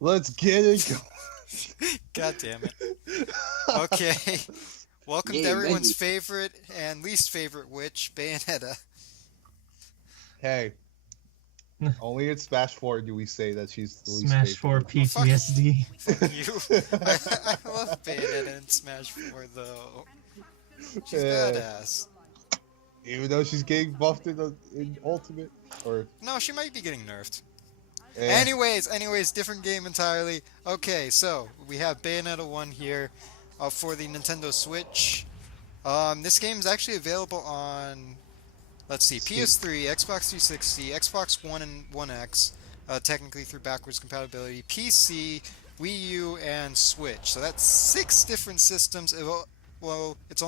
Let's get it God damn it. Okay. Welcome to Yay, everyone's menu. favorite and least favorite witch, Bayonetta. Hey, only in Smash 4 do we say that she's the least Smash 4 favorite. Oh, fuck, PTSD. fuck you. I love Bayonetta in Smash 4, though. She's Eh, badass. even though she's getting buffed in Ultimate, or No, she might be getting nerfed. eh, Anyways, different game entirely. Okay, so we have Bayonetta 1 here for the Nintendo Switch. This game is actually available on, let's see, Steam. PS3, Xbox 360, Xbox One and One X, technically through backwards compatibility, PC, Wii U, and Switch. So that's 6 different systems. Well, it's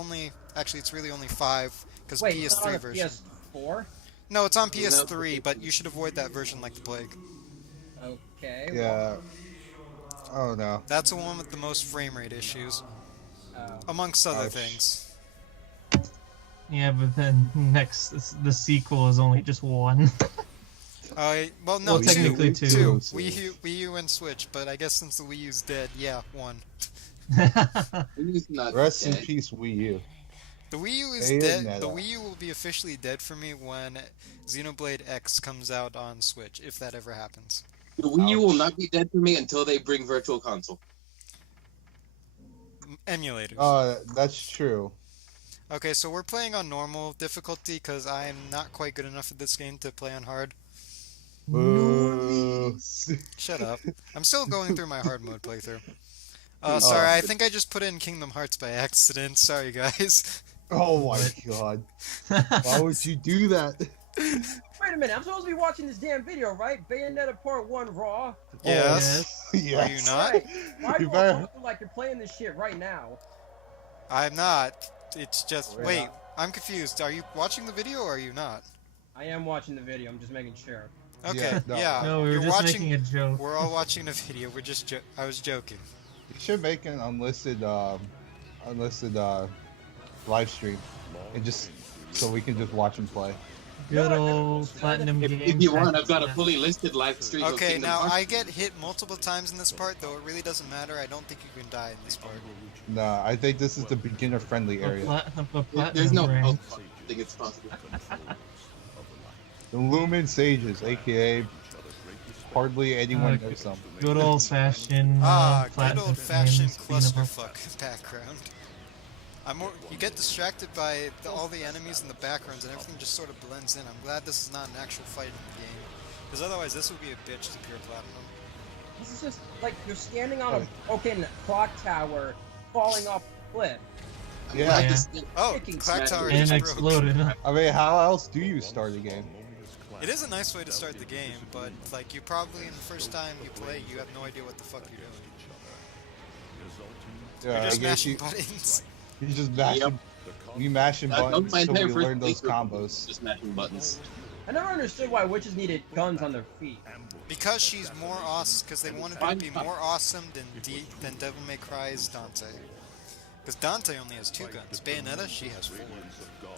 really only 5 because Wait, it's not on PS3 the version. PS4? No, it's on No. PS3, but you should avoid that version like the plague. Okay. yeah. Oh no. That's the one with the most frame rate issues, Well, amongst other Ouch. things. Yeah, but then the sequel is only just one. Well, no, Well, technically two. two. Wii U and Switch, but I guess since the Wii U's dead, yeah, one. Who's not Rest in dead? peace, Wii U. The Wii U is Bayonetta. dead. The Wii U will be officially dead for me when Xenoblade X comes out on Switch, if that ever happens. The Wii U will Ouch. not be dead for me until they bring Virtual Console. Emulators. That's true. Okay, so we're playing on normal difficulty because I'm not quite good enough at this game to play on hard. Boo. Shut up. I'm still going through my hard mode playthrough. Oh. Sorry, I think I just put in Kingdom Hearts by accident. Sorry, guys. Oh my god. Why would you do that? wait a minute, I'm supposed to be watching this damn video, right? Bayonetta Part 1 Raw. Yes. Yes. Are you not? Right. Why You you better- all talking like you're playing this shit right now? I'm not. It's just. We're Wait, not. I'm confused. Are you watching the video or are you not? I am watching the video, I'm just making sure. Okay, no. yeah. No, we were you're just watching. making a joke. We're all watching the video. We're just. I was joking. You should make an unlisted live stream, and just so we can just watch and play. Good old platinum If game. you want, I've got a fully listed live stream. of Okay, Kingdom now Hearts. I get hit multiple times in this part, though it really doesn't matter. I don't think you can die in this part. Nah, I think this is the beginner-friendly area. There's no rank. I think it's possible. The Lumen Sages, aka hardly anyone Uh, knows them. Good old fashioned. Good platinum old-fashioned games, being a- clusterfuck background. You get distracted by all the enemies in the backgrounds, and everything just sort of blends in. I'm glad this is not an actual fight in the game, because otherwise this would be a bitch to pure platinum. This is just like you're standing on a broken clock tower falling off a cliff. I'm Yeah. glad Yeah. this Oh, freaking Clock Smash Tower Bros. And just broke. exploded. I mean, how else do you start a game? It is a nice way to start the game, but like you probably in the first time you play, you have no idea what the fuck you're doing. Yeah, You're I just guess mashing you, buttons. you just mashing, we mashing That was buttons my until we entire learn those first playthrough, combos. Just smashing buttons. I never understood why witches needed guns on their feet. Because she's more awesome, because they wanted her to be more awesome than Devil May Cry's Dante. Because Dante only has 2 guns. Bayonetta, she has 4.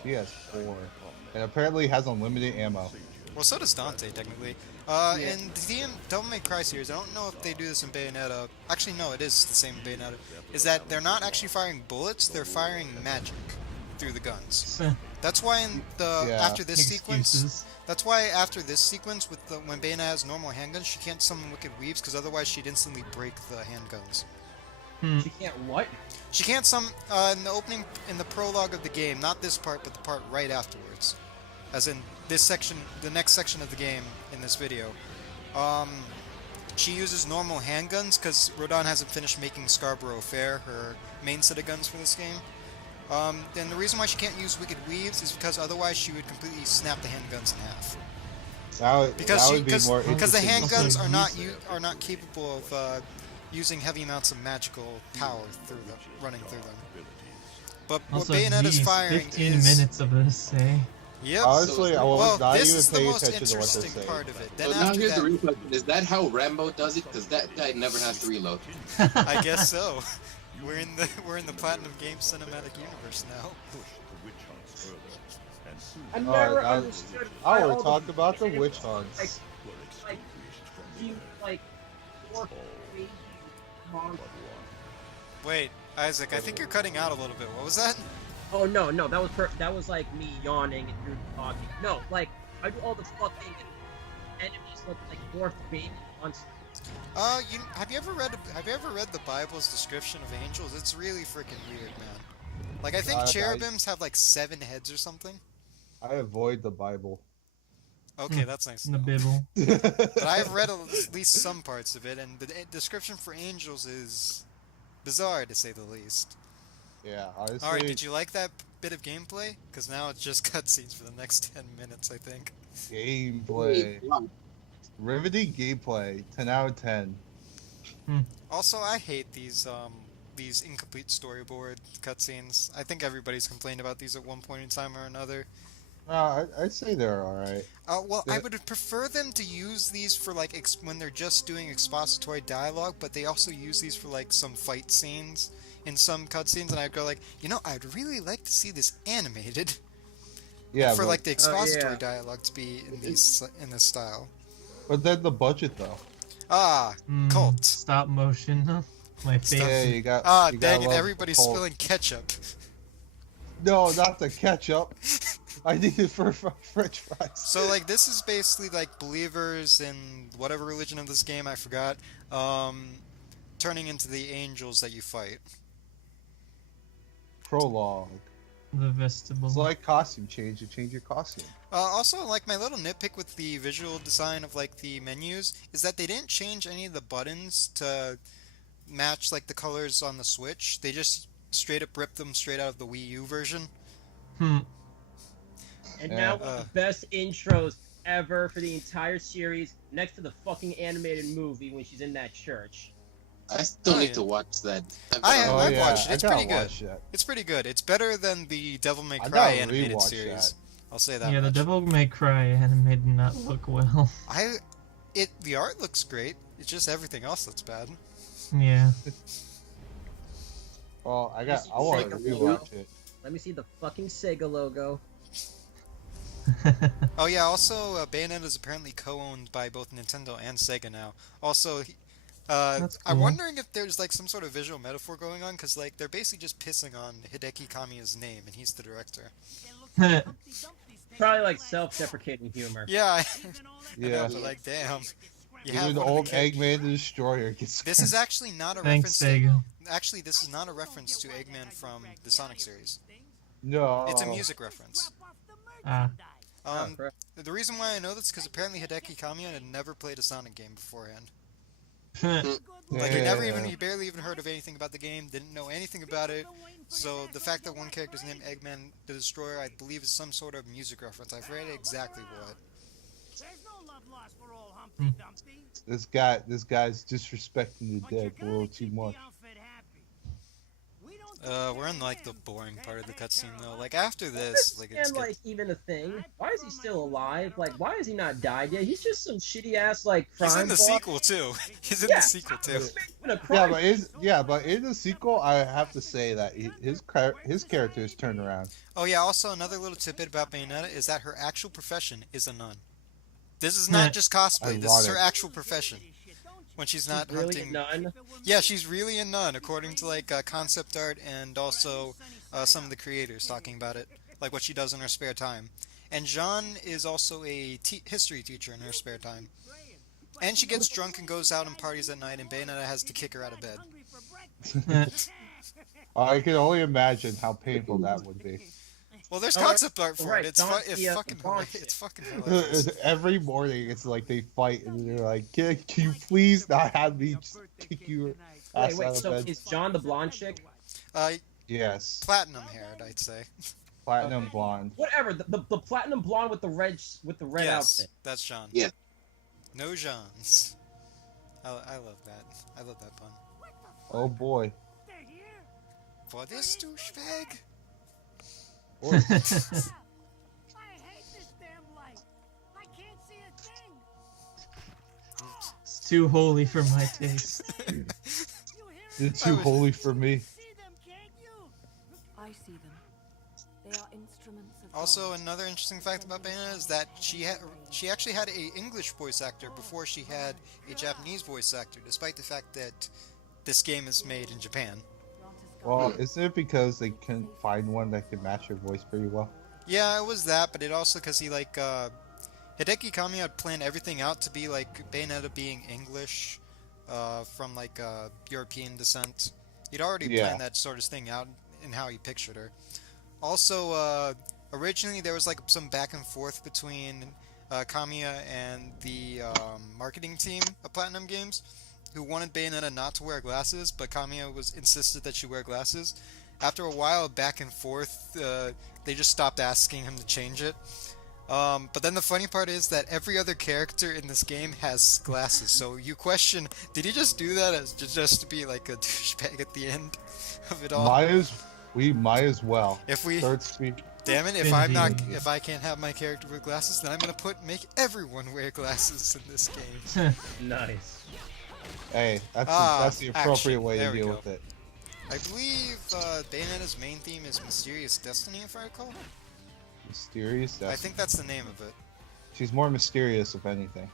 He has 4, and apparently has unlimited ammo. Well, so does Dante, technically. In the Devil May Cry series, I don't know if they do this in Bayonetta. Actually, no, it is the same in Bayonetta. Is that they're not actually firing bullets, they're firing magic through the guns. That's why in the Yeah. after this sequence, Excuses. that's why after this sequence with when Bayonetta has normal handguns, she can't summon Wicked Weaves because otherwise she'd instantly break the handguns. She can't what? She can't summon in the prologue of the game, not this part, but the part right afterwards, as in this section, the next section of the game in this video. She uses normal handguns because Rodin hasn't finished making Scarborough Fair, her main set of guns for this game. And the reason why she can't use Wicked Weaves is because otherwise she would completely snap the handguns in half. That would be more Because the interesting. handguns Also, are not capable of using heavy amounts of magical power through them, running through them. But what Also, Bayonetta's geez, firing 15 is minutes of this, eh? Yep. Honestly, I Well, was not this even is the paying most attention to what they're interesting saying. part of it. Then So now after here's the that, real question: is that how Rambo does it? Because that guy never has to reload. I guess so. We're in the Platinum Games cinematic universe now. I never I understood why will all talk the about the enemies, witch hunts. like, you, like, more crazy monster. Wait, Isaac, I think you're cutting out a little bit. What was that? Oh no, that was like me yawning and you're talking. No, like I do all the fucking enemies look like dwarf baby monsters. Have you ever read the Bible's description of angels? It's really freaking weird, man. Like I think cherubims have like 7 heads or something. I avoid the Bible. Okay, that's nice. The to know. Bible. But I've read at least some parts of it, and the description for angels is bizarre to say the least. Yeah, honestly. Alright, did you like that bit of gameplay? Because now it's just cutscenes for the next 10 minutes, I think. Gameplay. Riveting gameplay. 10 out of 10. Also, I hate these incomplete storyboard cutscenes. I think everybody's complained about these at one point in time or another. I'd say they're alright. Well, I would prefer them to use these for like when they're just doing expository dialogue, but they also use these for like some fight scenes in some cutscenes, and I'd go like, I'd really like to see this animated. Yeah, for like the expository yeah. dialogue to be in this style. But then the budget though. Cult. Stop motion. My favorite. Yeah, you got. you Dang gotta it! love Everybody's Cult. spilling ketchup. No, not the ketchup. I need it for French fries. So like this is basically like believers in whatever religion of this game I forgot, turning into the angels that you fight. Prologue. The vestibule. It's like costume change. You change your costume. Also, like my little nitpick with the visual design of like the menus is that they didn't change any of the buttons to match like the colors on the Switch. They just straight up ripped them straight out of the Wii U version. And now one of the best intros ever for the entire series, next to the fucking animated movie when she's in that church. I still need to watch that. I've watched it. It's pretty good. That. It's pretty good. It's better than the Devil May I Cry gotta animated rewatch series. that. I'll say that. Yeah, the much. Devil May Cry anime did not look well. The art looks great. It's just everything else that's bad. Yeah. Well, I want to rewatch it. Let me see the fucking Sega logo. Oh yeah, also Bayonetta is apparently co-owned by both Nintendo and Sega now. Also, That's I'm cool. wondering if there's like some sort of visual metaphor going on, because like they're basically just pissing on Hideki Kamiya's name, and he's the director. Probably like self-deprecating humor. Yeah, Yeah. but like damn. You Even have the one of old the characters- Eggman the Destroyer gets. This is actually not a Thanks, reference. Sega. Actually, this is not a reference to Eggman from the Sonic series. No. It's a music reference. Crap. The reason why I know this is because apparently Hideki Kamiya had never played a Sonic game beforehand. Like he barely even heard of anything about the game, didn't know anything about it. So the fact that one character's named Eggman the Destroyer, I believe, is some sort of music reference. I forget exactly what. This guy's disrespecting the dead a little too much. We're in like the boring part of the cutscene though. Like after this, like it's And like even a thing. Why is he still alive? Like why has he not died yet? He's just some shitty ass like crime. he's in the boss. sequel too. He's in Yeah. the sequel too. But in the sequel, I have to say that his character is turned around. Oh yeah, also another little tidbit about Bayonetta is that her actual profession is a nun. This is not just cosplay, this is her Ironic. actual profession. When she's not Really hunting. none. Yeah, she's really a nun, according to like concept art and also some of the creators talking about it, like what she does in her spare time. And Jean is also a history teacher in her spare time. And she gets drunk and goes out and parties at night, and Bayonetta has to kick her out of bed. I can only imagine how painful that would be. Well, there's Alright, concept art for alright, it. don't It's see us fucking launch it's it. fucking hilarious. Every morning, it's like they fight, and they're like, "Can you please not have me just kick you ass Wait, out of so bed?" is John the blonde chick? Yes, Platinum haired, I'd say. platinum blonde. Whatever, the platinum blonde with the red Yes, outfit. that's Jean. Yeah. No Jeans. I love that. I love that pun. Oh boy. For this douchebag. Oh, I hate this damn light. I can't see a thing. It's too holy for my taste. You hear You're it? too holy for me. See them, can't you? I see them. They are instruments of Also, another interesting fact about Bayonetta is that she actually had a English voice actor before she had a Japanese voice actor, despite the fact that this game is made in Japan. Well, is it because they couldn't find one that could match your voice pretty well? Yeah, it was that, but it also because he Hideki Kamiya had planned everything out to be like Bayonetta being English, from European descent. He'd already planned that sort of thing out in how he pictured her. Also, originally there was like some back and forth between Kamiya and the marketing team of Platinum Games, who wanted Bayonetta not to wear glasses, but Kamiya insisted that she wear glasses. After a while of back and forth, they just stopped asking him to change it. But then the funny part is that every other character in this game has glasses, so you question, did he just do that as just to be like a douchebag at the end of it all? We might as well. If we, Third speed. damn it, if I can't have my character with glasses, then I'm gonna make everyone wear glasses in this game. Nice. Hey, that's the appropriate action. way There to we deal go. with it. I believe Bayonetta's main theme is Mysterious Destiny, if I recall. Mysterious. I think that's the name of it. She's more mysterious, if anything.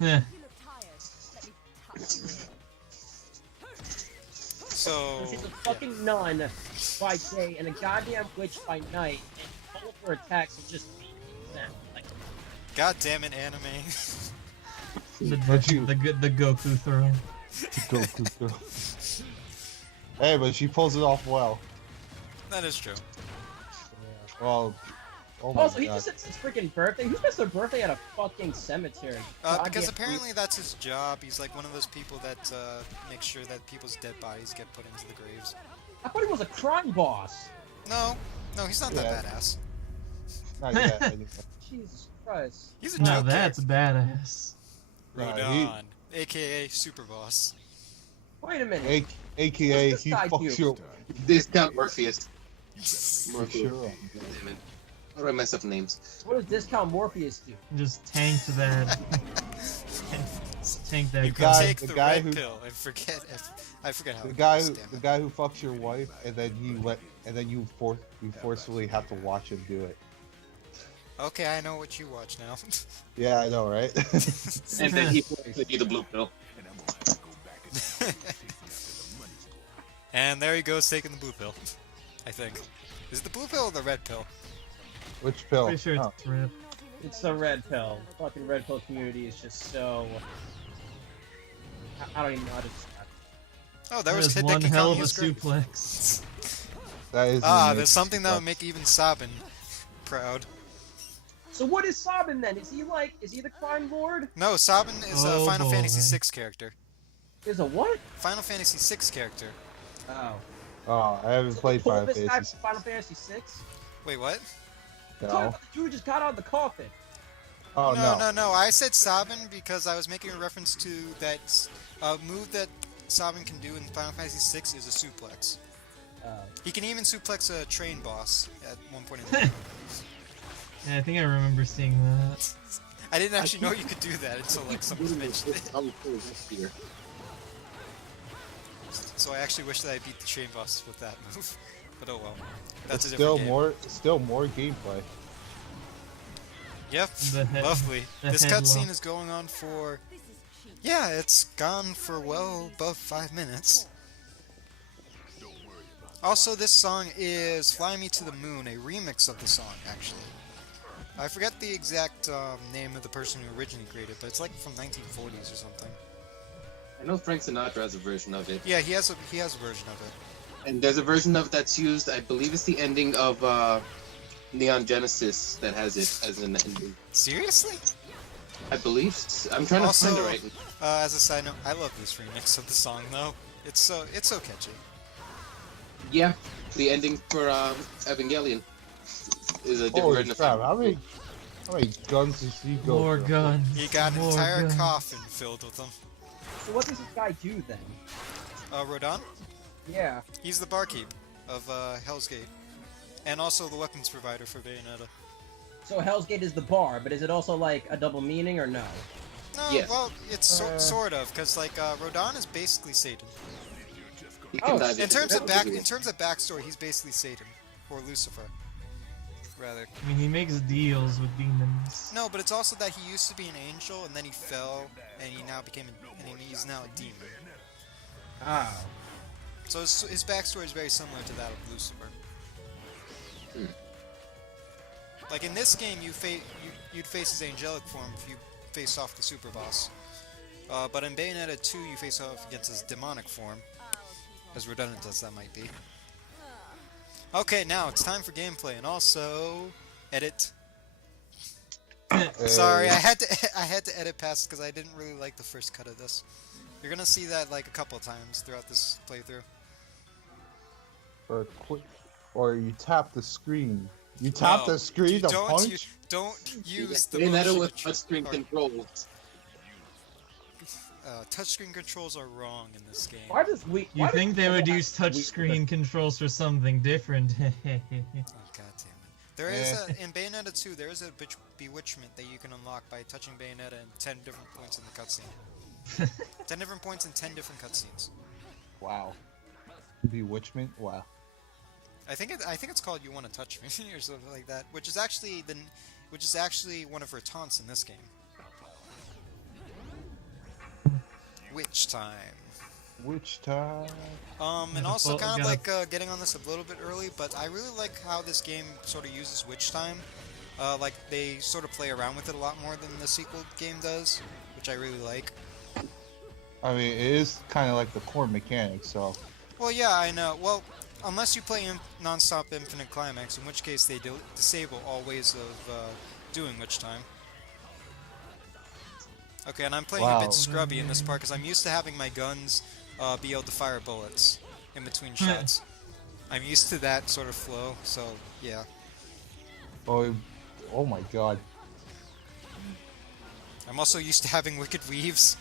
Yeah. So She's a fucking nun by day and a goddamn witch by night, and all of her attacks are just them. Like, God damn it, anime. The you- Goku throw. Go. Hey, but she pulls it off well. That is true. Well, oh my also, he god. just said his freaking birthday. Who gets their birthday at a fucking cemetery? Because Goddamn apparently that's his job. He's like one of those people that makes sure that people's dead bodies get put into the graves. I thought he was a crime boss. No, he's not Yeah. that badass. Not yet, anyway. Jesus Christ. He's a Now joke that's badass. Rodon, aka Super Boss. Wait a minute. AKA, What's this he guy fucks do? your. Discount Morpheus. For sure. Damn it. How do I mess up names? What does Discount Morpheus do? Just tank that. Tank that You guy. can take the the guy red who- pill and forget. I forget how. The it guy, goes, who, damn the it. guy who fucks your wife, and then you forcefully have to watch him do it. Okay, I know what you watch now. Yeah, I know, right? And then he forces you the blue pill. And there he goes taking the blue pill. I think. Is it the blue pill or the red pill? Which pill? Pretty sure Oh. it's red. It's the red pill. The fucking red pill community is just so. I don't even know how to describe it. Oh, there was That is one Hideki hell of a Kamiya's grave. suplex. That is. There's something that would make even Sabin proud. So what is Sabin then? Is he the crime lord? No, Sabin is a Oh, Final boy. Fantasy VI character. Is a what? Final Fantasy VI character. Oh. Oh, I haven't played Pull Final this guy Fantasy. from Final Fantasy VI? Wait, what? Talking No. about the dude who just got out of the coffin. Oh no. No. I said Sabin because I was making a reference to that move that Sabin can do in Final Fantasy VI is a suplex. He can even suplex a train boss at one point in the game. Yeah, I think I remember seeing that. I didn't actually know you could do that until like someone mentioned it. Here. So I actually wish that I beat the train boss with that move. But oh well. It's That's a different game. still more gameplay. Yep, The head- lovely. the This head cutscene lock. is going on for... Yeah, it's gone for well above 5 minutes. Also, this song is Fly Me to the Moon, a remix of the song, actually. I forget the exact name of the person who originally created it, but it's like from 1940s or something. I know Frank Sinatra has a version of it. Yeah, he has a version of it. And there's a version of that's used, I believe it's the ending of Neon Genesis that has it as an ending. Seriously? I believe. I'm trying to Also, find it right now. as a side note, I love this remix of the song, though. It's so catchy. Yeah, the ending for Evangelion is a different Holy version of crap! it. How many guns does he go More through? guns. He got an more entire guns. coffin filled with them. So what does this guy do then? Rodon? Yeah. He's the barkeep of Hell's Gate. And also the weapons provider for Bayonetta. So Hell's Gate is the bar, but is it also like a double meaning or no? No, Yes. well, it's sort of, because like Rodon is basically Satan. He can Oh, dive In into terms it. of backstory, he's basically Satan or Lucifer. rather. I mean, he makes deals with demons. No, but it's also that he used to be an angel and then he fell and he now became and he's now a demon. Oh. So his backstory is very similar to that of Lucifer. Like in this game, you'd face his angelic form if you face off the super boss. But in Bayonetta 2, you face off against his demonic form, as redundant as that might be. Okay, now it's time for gameplay, and also edit. Sorry, I had to edit past because I didn't really like the first cut of this. You're gonna see that like a couple times throughout this playthrough. Or you tap the screen. You tap the screen to punch? Don't use the Bayonetta motion with touchscreen controls. Touchscreen controls are wrong in this game. Why does we? You think they would use touchscreen controls for something different? Oh, god damn it. There is in Bayonetta 2, there is a bewitchment that you can unlock by touching Bayonetta in 10 different points in the cutscene. 10 different points in 10 different cutscenes. Wow. Bewitchment? Wow. I think it's called "You Want to Touch Me" or something like that, which is actually one of her taunts in this game. Which time? Which time? And also kind of like getting on this a little bit early, but I really like how this game sort of uses witch time. Like they sort of play around with it a lot more than the sequel game does, which I really like. I mean, it is kind of like the core mechanic, so. Well, yeah, I know. Well, unless you play non-stop Infinite Climax, in which case they disable all ways of doing witch time. Okay, and I'm playing a bit scrubby in this part because I'm used to having my guns be able to fire bullets in between shots. I'm used to that sort of flow, so yeah. Oh my god. I'm also used to having wicked weaves.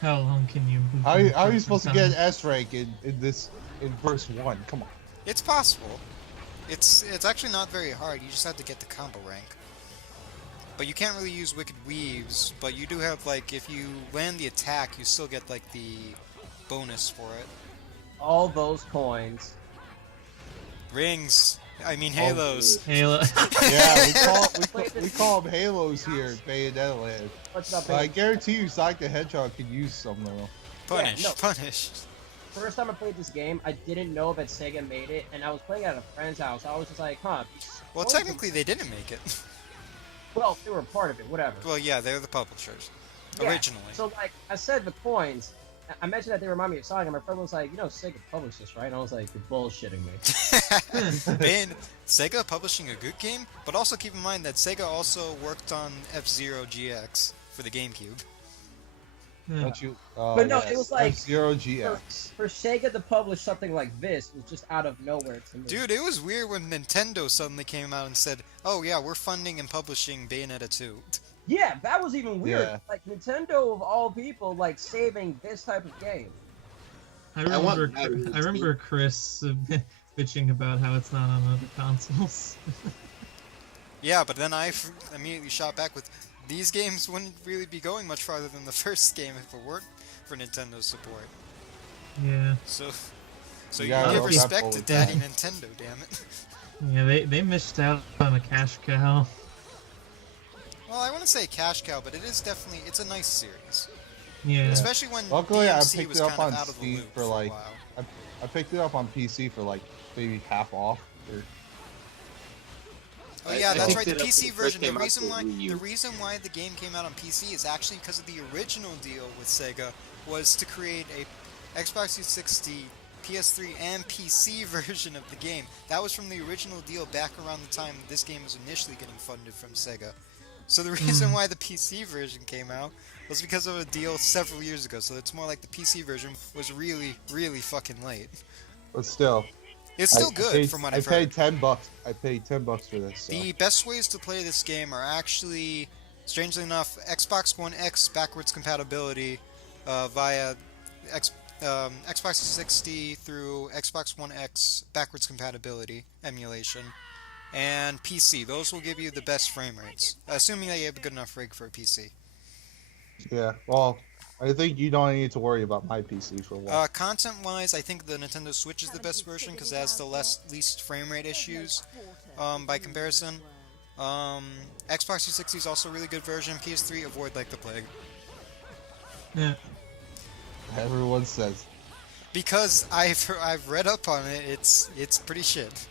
How long can you move? How are you supposed to get an S rank in verse 1? Come on. It's possible. It's actually not very hard. You just have to get the combo rank. But you can't really use wicked weaves. But you do have like if you land the attack, you still get like the bonus for it. All those coins. Rings. I mean halos. Halo. Yeah, we call them halos here in Bayonetta land. What's up, I guarantee you Sonic the Hedgehog could use some though. Punish. Yeah, no. Punish. First time I played this game, I didn't know that Sega made it, and I was playing at a friend's house. I was just like, huh. Well, technically they didn't make it. Well, they were a part of it, whatever. Well, yeah, they're the publishers. Yeah, Originally. So, like, I said the coins, I mentioned that they remind me of Sonic, and my friend was like, you know, Sega published this, right? And I was like, you're bullshitting me. And Sega publishing a good game, but also keep in mind that Sega also worked on F-Zero GX for the GameCube. Don't you? But no, it was like F-Zero GX. For Sega to publish something like this was just out of nowhere to me. Dude, it was weird when Nintendo suddenly came out and said, "Oh yeah, we're funding and publishing Bayonetta 2." Yeah, that was even weird. Yeah. Like Nintendo of all people, like saving this type of game. I remember Chris bitching about how it's not on other consoles. Yeah, but then I immediately shot back with, these games wouldn't really be going much farther than the first game if it weren't for Nintendo's support. Yeah. So You you gotta give love respect that to bullet. Daddy Nintendo, damn it. Yeah, they missed out on a cash cow. Well, I wouldn't say cash cow, but it's a nice series. Yeah. Especially when Luckily, I DMC picked was it up kind on of out of the Steam loop for a like. while. I picked it up on PC for like maybe half off. Oh yeah, I that's picked right. The it up PC when it first version. came out for Wii U. The reason why the game came out on PC is actually because of the original deal with Sega was to create a Xbox 360, PS3, and PC version of the game. That was from the original deal back around the time this game was initially getting funded from Sega. So the reason why the PC version came out was because of a deal several years ago. So it's more like the PC version was really, really fucking late. But still, It's still good from what I've heard. I paid $10. I paid $10 for this. So. The best ways to play this game are actually, strangely enough, Xbox One X backwards compatibility via Xbox 360 through Xbox One X backwards compatibility emulation, and PC. Those will give you the best frame rates, assuming that you have a good enough rig for a PC. Yeah. Well, I think you don't need to worry about my PC for a while. Content-wise, I think the Nintendo Switch is the best version because it has the least frame rate issues by comparison. Xbox 360 is also a really good version. PS3, avoid like the plague. Yeah. Everyone says. Because I've read up on it, it's pretty shit.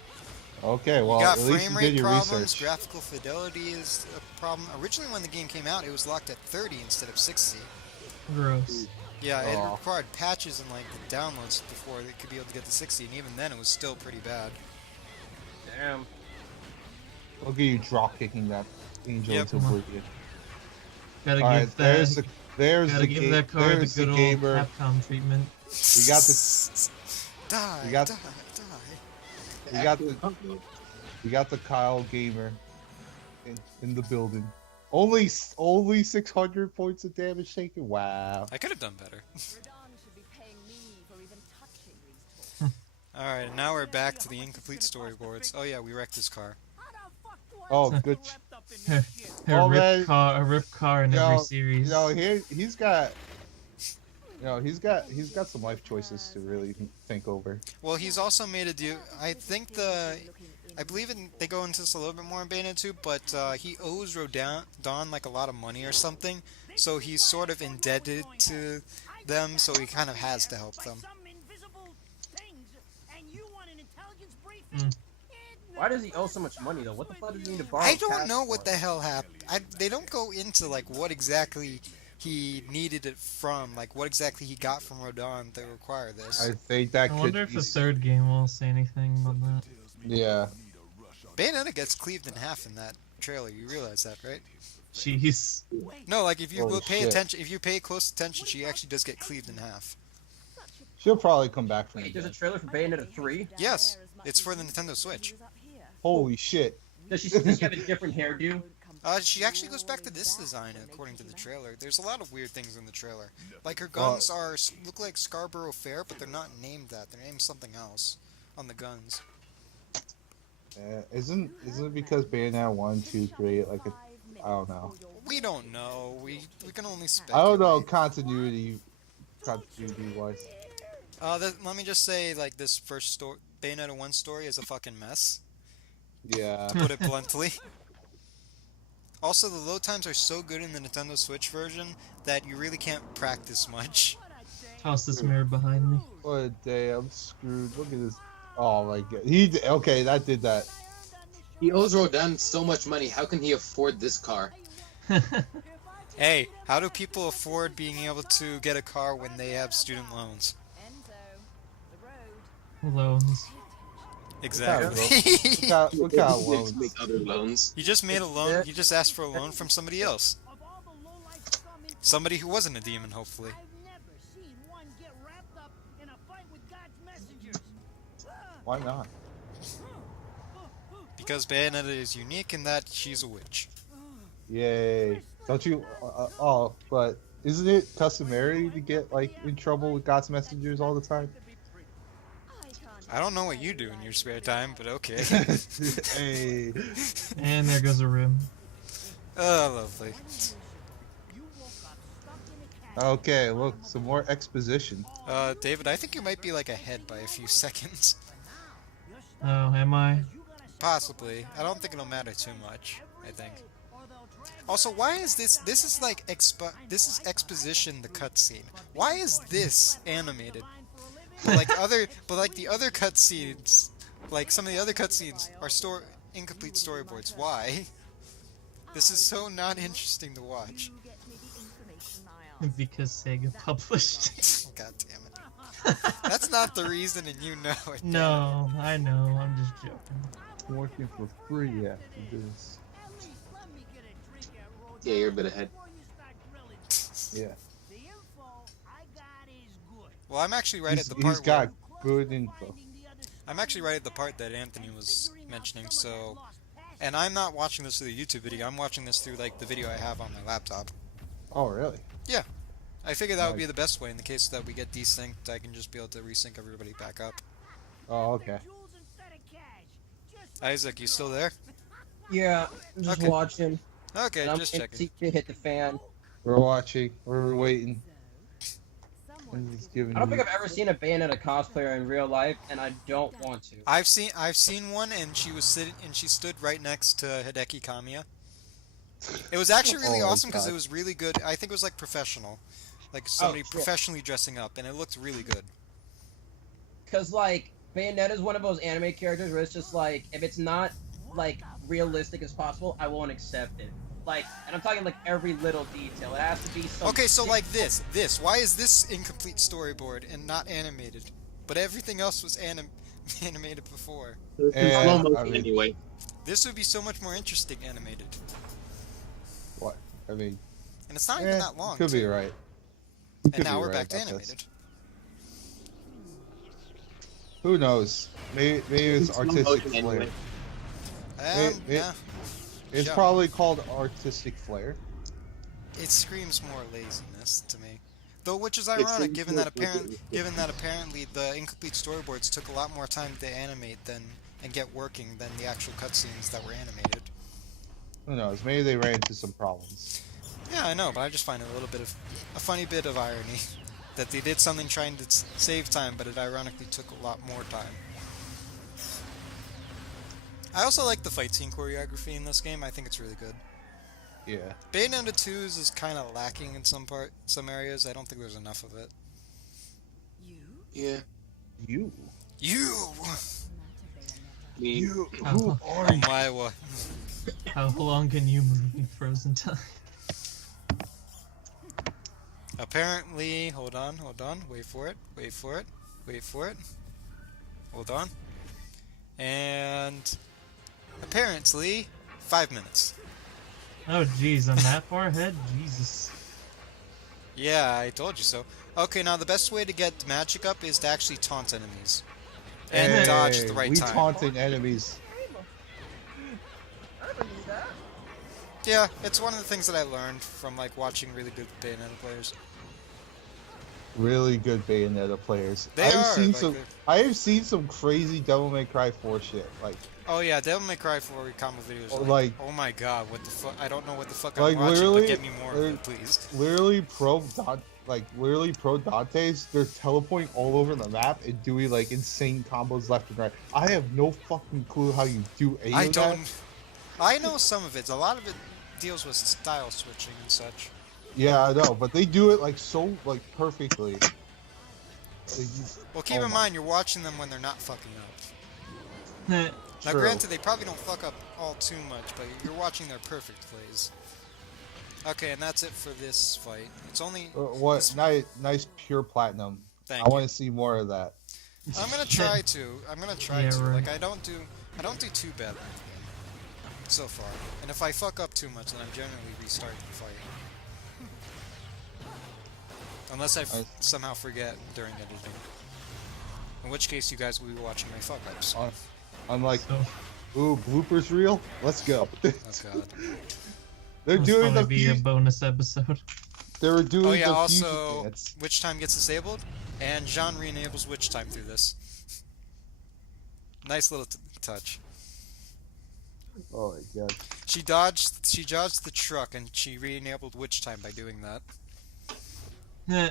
Okay, well, You got at least frame you rate did your problems, research. graphical fidelity is a problem. Originally, when the game came out, it was locked at 30 instead of 60. Gross. Yeah, it Aw. required patches and like the downloads before they could be able to get to 60, and even then, it was still pretty bad. Damn. Look at you drop kicking that angel Yep. into oblivion. Gotta All right, give there's that. there's Gotta the give that card the there's the good old gamer. Capcom treatment. We got the Die, we got- die, die. we got the we got the Kyle gamer in the building. Only 600 points of damage taken. Wow. I could have done better. Radon should be paying me for even touching these toys. Alright, now we're back to the incomplete storyboards. Oh yeah, we wrecked this car. Oh, good. A Oh, man. a rip car in every Yo, series. he's got he's got some life choices to really think over. Well, he's also made a deal. I believe they go into this a little bit more in Bayonetta 2, but he owes Rodon like a lot of money or something, so he's sort of indebted to them, so he kind of has to help them. Why does he owe so much money though? What the fuck does he need to borrow? I don't cash know for? what the hell happened. They don't go into like what exactly he needed it from, like what exactly he got from Rodon to require this. I think that I could wonder if be, the third game will say anything about that. yeah. Bayonetta gets cleaved in half in that trailer. You realize that, right? Jeez. No, like if you Holy will pay shit. attention, if you pay close attention, she actually does get cleaved in half. She'll probably come back from Wait, the there's a dead. trailer for Bayonetta 3? Yes, it's for the Nintendo Switch. Holy shit. Does she have a different hairdo? She actually goes back to this design according to the trailer. There's a lot of weird things in the trailer. Like her guns look like Scarborough Fair, but they're not named that. They're named something else on the guns. Isn't it because Bayonetta 1, 2, 3, like a, I don't know. We don't know. We can only I speculate. don't know continuity wise. Let me just say, like this first story, Bayonetta 1 story is a fucking mess. Yeah. To put it bluntly. Also, the load times are so good in the Nintendo Switch version that you really can't practice much. Toss this mirror behind me. What a day, I'm screwed. Look at this. Oh my god. Okay, that did that. He owes Rodin so much money. How can he afford this car? Hey, how do people afford being able to get a car when they have student loans? Loans. Exactly. Look how loans. Make other loans. You just made a loan. You just asked for a loan from somebody else. Somebody who wasn't a demon, hopefully. Why not? Because Bayonetta is unique in that she's a witch. Yay. Don't you? But isn't it customary to get like in trouble with God's messengers all the time? I don't know what you do in your spare time, but okay. Hey. And there goes a rim. Oh, lovely. Okay, look, some more exposition. David, I think you might be like ahead by a few seconds. Oh, am I? Possibly. I don't think it'll matter too much, I think. Also, why is this is like this is exposition, the cutscene. Why is this animated? But like the other cutscenes, like some of the other cutscenes are incomplete storyboards. Why? This is so not interesting to watch. Because Sega published. God damn it. That's not the reason, and you know it. No, I know. I'm just joking. Working for free after this. Yeah, you're a bit ahead. Yeah. Well, I'm actually right at the part He's got good info. I'm actually right at the part that Anthony was mentioning, so... And I'm not watching this through the YouTube video, I'm watching this through, like, the video I have on my laptop. Oh, really? Yeah. I figured that would be the best way in the case that we get desynced, I can just be able to resync everybody back up. Oh, okay. Isaac, you still there? Yeah, I'm just Okay. watching. Okay, And I'm just checking. to hit the fan. We're watching. We're waiting. Someone And he's did giving I don't think you. I've ever seen a Bayonetta cosplayer in real life, and I don't want to. I've seen one, and she was sitting, and she stood right next to Hideki Kamiya. It was actually really Oh my awesome because God. it was really good. I think it was like professional, like somebody shit. professionally dressing up, and it looked really good. Because, like, Bayonetta is one of those anime characters where it's just like, if it's not, like, realistic as possible, I won't accept it. Like, and I'm talking, like, every little detail. It has to be some... Okay, so like this. Why is this incomplete storyboard and not animated? But everything else was animated before. It's in And, slow motion I mean- anyway. This would be so much more interesting animated. What? I mean, And it's not even eh, that long. could be too. right. And now we're back to about this. animated. Who knows? Maybe it's slow artistic motion flair. anyway. Yeah. It's Sure. probably called artistic flair. It screams more laziness to me. Though, which is It ironic, seems given more that apparently the incomplete storyboards took a lot more time to animate and get working than the actual cutscenes that were animated. Who knows? Maybe they ran into some problems. Yeah, I know, but I just find it a funny bit of irony that they did something trying to save time, but it ironically took a lot more time. I also like the fight scene choreography in this game. I think it's really good. Yeah. Bayonetta 2's is kind of lacking in some areas. I don't think there's enough of it. You? Yeah. You. You! Me. You. Oh. Who are Oh you? my, what? How long can you move in frozen time? Apparently, hold on, wait for it, hold on. And apparently, 5 minutes. Oh jeez, I'm that far ahead? Jesus. Yeah, I told you so. Okay, now the best way to get magic up is to actually taunt enemies. And dodge at the right we time. taunting enemies. I never knew that. Yeah, it's one of the things that I learned from like watching really good Bayonetta players. Really good Bayonetta players. They I've are, seen like, some. they're- I have seen some crazy Devil May Cry 4 shit. Like, Oh yeah, Devil May Cry 4 combo videos. Oh, Are like- oh my god, what the fuck? I don't know what the fuck Like, I'm watching, literally, but get me more of it, please. literally pro Dante's. They're teleporting all over the map and doing like insane combos left and right. I have no fucking clue how you do any I of that. don't. I know some of it. A lot of it deals with style switching and such. Yeah, I know, but they do it like so like perfectly. Like, Well, keep oh in my- mind you're watching them when they're not fucking up. Heh. Now, True. granted, they probably don't fuck up all too much, but you're watching their perfect plays. Okay, and that's it for this fight. It's only. What this- nice pure platinum. Thank I you. want to see more of that. I'm gonna try to. Yeah, right. Like I don't do too bad in the game so far. And if I fuck up too much, then I'm generally restarting the fight. Unless I somehow forget during editing. In which case, you guys will be watching my fuck ups. I'm like, So, ooh, bloopers reel. Let's go. Oh god. They're this doing will the be a fuse. bonus episode. They were doing Oh yeah. the fusion Also, dance. witch time gets disabled, and Jean re-enables witch time through this. Nice little touch. Oh my god. She dodged the truck, and she re-enabled witch time by doing that. Heh.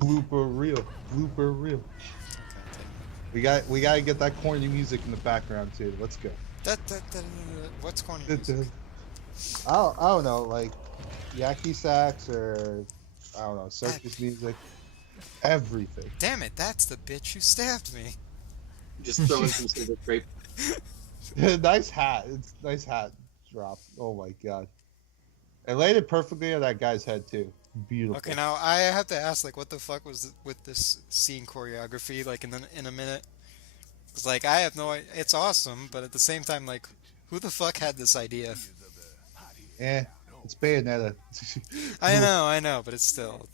Blooper reel. Blooper reel. Okay, thank We gotta get that corny music in the background too. Let's go. What's corny music? I don't know, like Yaki sax or I don't know, circus music. Everything. Damn it, that's the bitch who stabbed me. Just throwing some silver scrape. Nice hat. It's nice hat drop. Oh my god. It landed perfectly on that guy's head too. Beautiful. Okay, now I have to ask, like, what the fuck was with this scene choreography, like, in a minute? Cause, like, I have no idea. It's awesome, but at the same time, like, who the fuck had this idea? It's Bayonetta. I know, but it's still.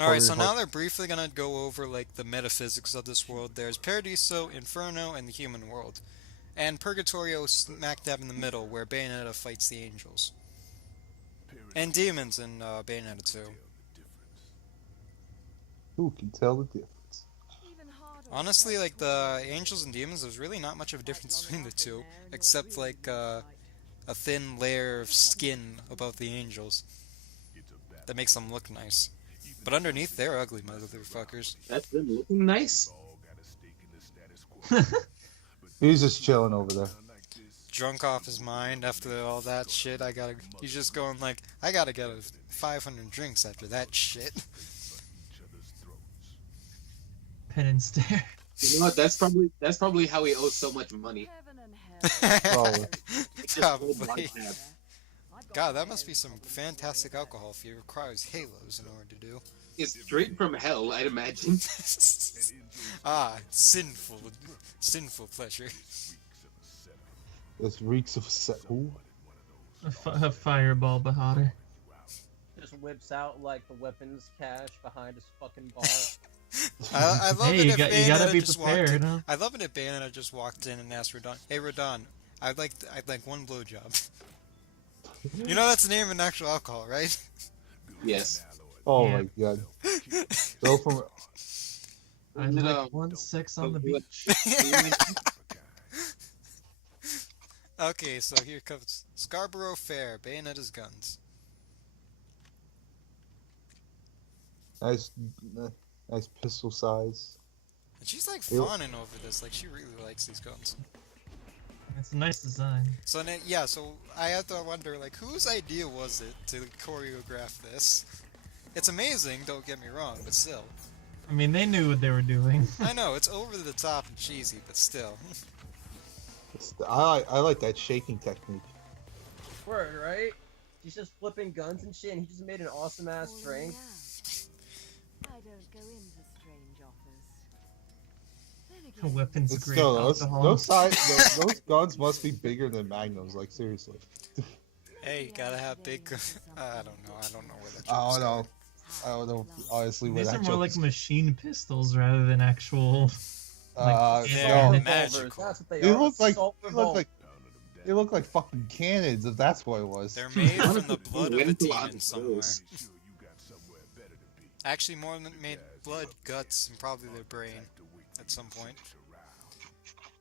Alright, so now they're briefly gonna go over, like, the metaphysics of this world. There's Paradiso, Inferno, and the human world. And Purgatorio smack dab in the middle, where Bayonetta fights the angels. And demons in Bayonetta 2. Who can tell the difference? Even harder Honestly, like the angels and demons, there's really not much of a difference between the two, except like a thin layer of skin above the angels that makes them look nice. But underneath, they're ugly motherfuckers. That's them looking nice. He's just chilling over there. Drunk off his mind after all that shit. He's just going like, I gotta get 500 drinks after that shit. Pen and stare. You know what? That's probably how he owes so much money. Probably. Probably. God, that must be some fantastic alcohol if he requires halos in order to do. It's straight from hell, I'd imagine. Sinful pleasure. This reeks of ooh. A fireball Bahadur. Just whips out like the weapons cache behind his fucking bar. I love Hey, it you if gotta Bayonetta be just walked prepared, in. huh? I love it if Bayonetta just walked in and asked Rodon, "Hey Rodon, I'd like one blowjob." You know that's the name of an actual alcohol, right? Yes. Oh Yeah. my god. Go from I'd like one sex on the beach. Okay, so here comes Scarborough Fair, Bayonetta's guns. nice pistol size. And she's like Ew. fawning over this, like she really likes these guns. It's a nice design. So so I have to wonder, like, whose idea was it to choreograph this? It's amazing, don't get me wrong, but still. I mean, they knew what they were doing. I know, it's over the top and cheesy, but still. I like that shaking technique. Word, right? She's just flipping guns and shit, and he just made an awesome ass drink. I don't go into strange offers. Then again, Weapons It's grade still, alcohol. those guns must be bigger than magnums. Like seriously. Hey, you gotta have big. I don't know where that. I joke's don't know. I don't know honestly where These that are more joke like is. machine pistols rather than actual. They're no. magical. That's what they They are. look like assault revolt. they look like fucking cannons. If that's what it was. They're made from the blood of a Went to demon Los somewhere. Angeles. Actually, more than made blood, guts, and probably their brain at some point.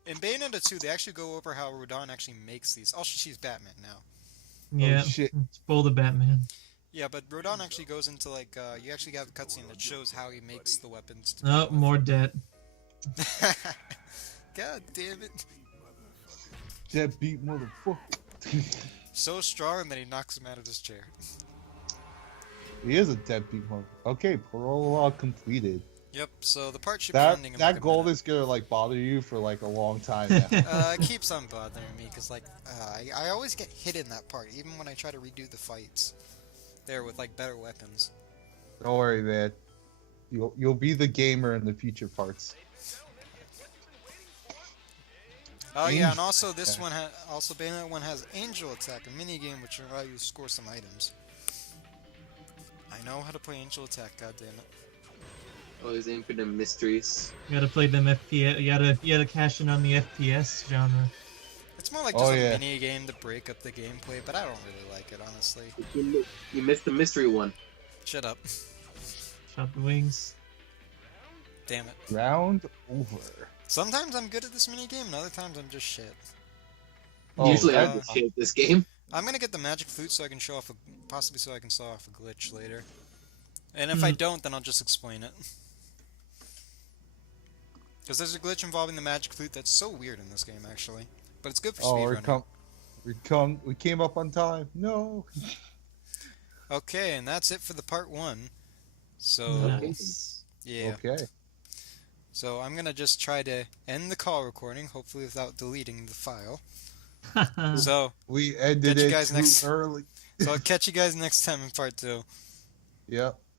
In Bayonetta 2, they actually go over how Rodon actually makes these. Also, she's Batman now. Yeah, shit. spoil the Batman. Yeah, but Rodon actually goes into like you actually have a cutscene that shows how he makes the weapons. To Oh, more debt. God damn it! Deadbeat motherfucker. So strong that he knocks him out of his chair. He is a deadbeat motherfucker. Okay, prologue completed. Yep. So the part should be That ending in like that a goal minute. is gonna like bother you for like a long time now. It keeps on bothering me because like I always get hit in that part, even when I try to redo the fights. There with like better weapons. Don't worry, man. You'll be the gamer in the future parts. Oh yeah, and also this one Bayonetta 1 has Angel Attack, a mini game which will allow you to score some items. I know how to play Angel Attack, god damn it. All these infinite mysteries. You gotta play them FPS. You gotta cash in on the FPS genre. It's more like just a yeah. mini game to break up the gameplay, but I don't really like it honestly. You missed the mystery one. Shut up. Shot the wings. Damn it. Round over. Sometimes I'm good at this mini game, and other times I'm just shit. Oh, Usually I that- just shit this game. I'm gonna get the magic flute so I can show off possibly so I can show off a glitch later. And if I don't, then I'll just explain it. Because there's a glitch involving the magic flute that's so weird in this game, actually. But it's good for speedrunning. We came up on time. No. Okay, and that's it for the part 1. So, Nice. yeah. Okay. So I'm gonna just try to end the call recording, hopefully without deleting the file. So, We ended Catch you it guys too next- early. so I'll catch you guys next time in part 2. Yep.